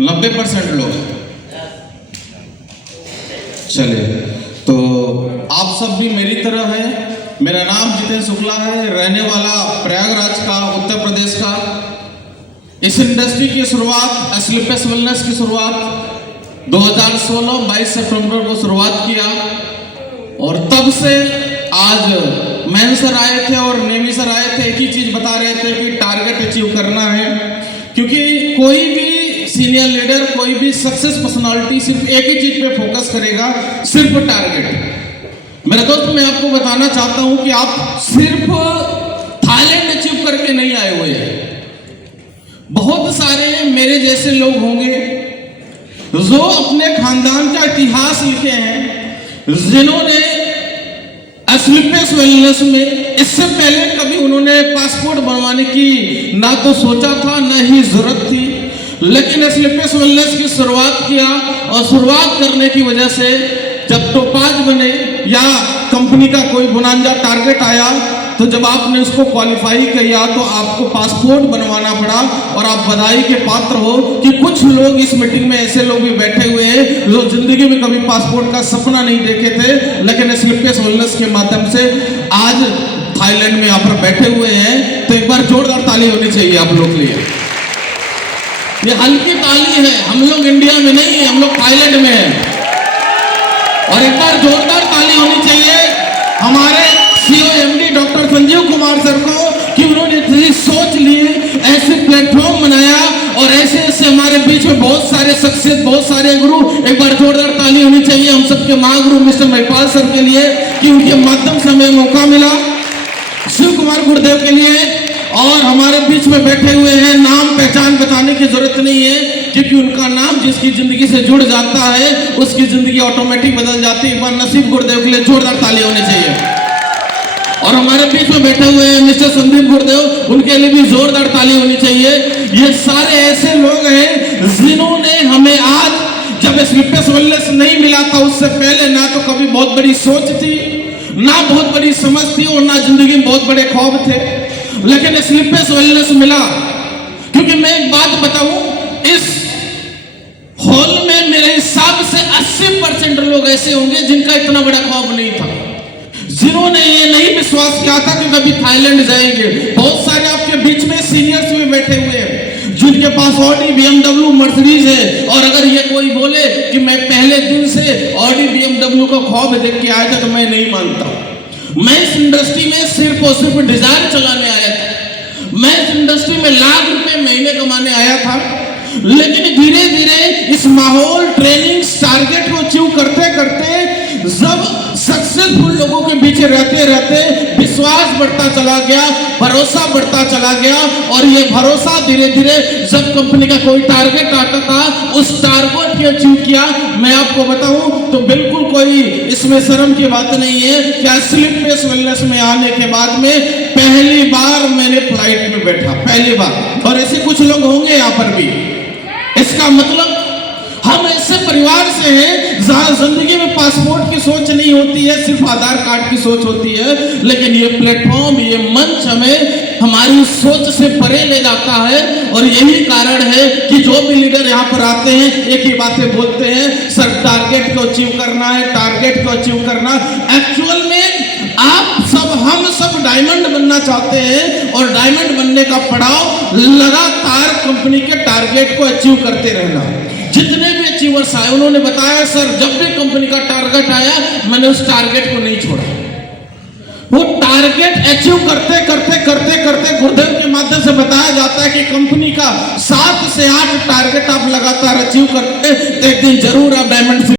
90% लोग। चलिए, तो आप सब भी मेरी तरह हैं। मेरा नाम जितेंद्र शुक्ला है, रहने वाला प्रयागराज का, उत्तर प्रदेश का। इस इंडस्ट्री की शुरुआत, स्लीपलेस वेलनेस की शुरुआत 2016 22 सितंबर को शुरुआत किया और तब से आज मैन सर आए थे और नेमी सर आए थे, एक ही चीज बता रहे थे कि टारगेट अचीव करना है। क्योंकि कोई भी सीनियर लीडर, कोई भी सक्सेस पर्सनालिटी सिर्फ एक ही चीज पे फोकस करेगा, सिर्फ टारगेट। मेरे दोस्त, मैं आपको बताना चाहता हूं कि आप सिर्फ थाईलैंड अचीव करके नहीं आए हुए हैं। बहुत सारे मेरे जैसे लोग होंगे जो अपने खानदान का इतिहास लिखे हैं, जिन्होंने स्लीपलेस वेलनेस में इससे पहले कभी उन्होंने पासपोर्ट बनवाने की ना तो सोचा था, ना ही जरूरत थी, लेकिन स्लीपलेस वेलनेस की शुरुआत किया और शुरुआत करने की वजह से जब टोपाज बने या कंपनी का कोई बोनांजा टारगेट आया, तो जब आपने उसको क्वालिफाई किया तो आपको पासपोर्ट बनवाना पड़ा। और आप बधाई के पात्र हो कि कुछ लोग इस मीटिंग में ऐसे लोग भी बैठे हुए हैं जो जिंदगी में कभी पासपोर्ट का सपना नहीं देखे थे, लेकिन स्लीपलेस वेलनेस के माध्यम से आज थाईलैंड में यहाँ पर बैठे हुए हैं। तो एक बार जोरदार ताली होनी चाहिए आप लोग के लिए। ये हल्की ताली है, हम लोग इंडिया में नहीं है, हम लोग थाईलैंड में हैं। और एक बार जोरदार ताली होनी चाहिए हमारे COMD doctor Sanjeev Kumar sir को कि उन्होंने इतनी सोच ली, ऐसे प्लेटफॉर्म बनाया और ऐसे ऐसे हमारे बीच में बहुत सारे सक्सेस, बहुत सारे गुरु। एक बार जोरदार ताली होनी चाहिए हम सबके महागुरु मिस्टर महिपाल सर के लिए कि उनके माध्यम से हमें मौका मिला, शिव कुमार गुरुदेव के लिए। और हमारे बीच में बैठे हुए हैं, नाम पहचान बताने की जरूरत नहीं है, क्योंकि उनका नाम जिसकी जिंदगी से जुड़ जाता है उसकी जिंदगी ऑटोमेटिक बदल जाती है। एक बार नसीब गुरुदेव के लिए जोरदार ताली होनी चाहिए। और हमारे बीच में बैठे हुए हैं मिस्टर संदीप गुरुदेव, उनके लिए भी जोरदार ताली होनी चाहिए। ये सारे ऐसे लोग हैं जिन्होंने हमें आज, जब स्लीपलेस वेलनेस नहीं मिला था उससे पहले, ना तो कभी बहुत बड़ी सोच थी, ना बहुत बड़ी समझ थी और ना जिंदगी में बहुत बड़े ख्वाब थे, लेकिन स्लीपलेस वेलनेस मिला। क्योंकि मैं एक बात बताऊं, इस हॉल में मेरे हिसाब से 80% लोग ऐसे होंगे जिनका इतना बड़ा ख्वाब नहीं था, जिन्होंने ये नहीं विश्वास किया था कि कभी थाईलैंड जाएंगे। बहुत सारे आपके बीच में सीनियर्स भी बैठे हुए हैं जिनके पास ऑडी, BMW, मर्सिडीज है, और अगर ये कोई बोले कि मैं पहले दिन से ऑडी, BMW का ख्वाब देख के आया था, तो मैं नहीं मानता। मैं इस इंडस्ट्री में सिर्फ और सिर्फ डिजायर चलाने आया था। मैं इस इंडस्ट्री में लाख रुपए महीने कमाने आया था, लेकिन धीरे धीरे इस माहौल, ट्रेनिंग, टारगेट को अचीव करते करते, जब सक्सेसफुल लोगों के बीच रहते रहते विश्वास बढ़ता चला गया, भरोसा बढ़ता चला गया। और ये भरोसा धीरे धीरे जब कंपनी का कोई टारगेट आता था, उस टारगेट को अचीव किया। मैं आपको बताऊं तो बिल्कुल कोई इसमें शर्म की बात नहीं है। क्या स्लीपलेस वेलनेस में आने के बाद में पहली बार मैंने फ्लाइट में बैठा, पहली बार। और ऐसे कुछ लोग होंगे यहाँ पर भी। इसका मतलब हम ऐसे परिवार से हैं जहां जिंदगी में पासपोर्ट की सोच नहीं होती है, सिर्फ आधार कार्ड की सोच होती है। लेकिन ये प्लेटफॉर्म, ये मंच हमें हमारी सोच से परे ले जाता है। और यही कारण है कि जो भी लीडर यहाँ पर आते हैं एक ही बातें बोलते हैं, सर टारगेट को अचीव करना है, टारगेट को अचीव करना। एक्चुअल में आप सब, हम सब डायमंड बनना चाहते हैं और डायमंड बनने का पड़ाव लगातार कंपनी के टारगेट को अचीव करते रहना। जितने भी अचीवर्स आए उन्होंने बताया, सर जब भी कंपनी का टारगेट आया मैंने उस टारगेट को नहीं छोड़ा। वो टारगेट अचीव करते करते करते करते गुरुदेव के माध्यम से बताया जाता है कि कंपनी का 7 से 8 टारगेट आप लगातार अचीव करते, एक दिन जरूर आप डायमंड